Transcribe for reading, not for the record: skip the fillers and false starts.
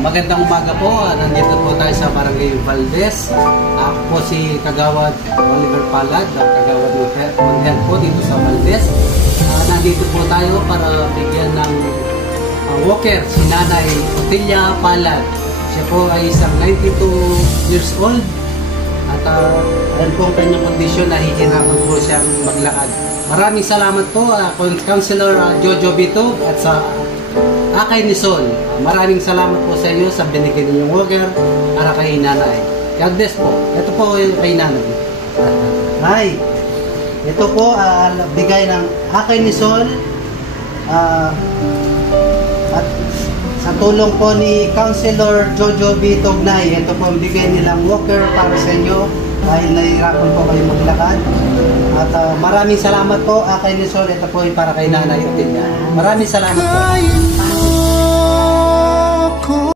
Magandang umaga po. Nandito po tayo sa Barangay Valdez. Ako po si Kagawad Oliver Palad, ang Kagawad ng Health po dito sa Valdez. Nandito po tayo para bigyan ng walker si Nanay Otilia Palad. Siya po ay isang 92 years old at ayan po ang kanyang kondisyon, nahihirapan po siyang maglakad. Maraming salamat po Councilor Jojo Bitog at sa Akay ni Sol. Maraming salamat po sa inyo sa binigyan ninyong walker para kay Nanay. God bless po. Ito po kay Nanay. Nay, ito po bigay ng Akay ni Sol at sa tulong po ni Councilor Jojo Bitog, Nay, ito po ang bigay nilang walker para sa inyo dahil nahihirapan po kayo maglakad. At maraming salamat po Akay ni Sol. Ito po ay para kay Nanay Otilia. Maraming salamat po.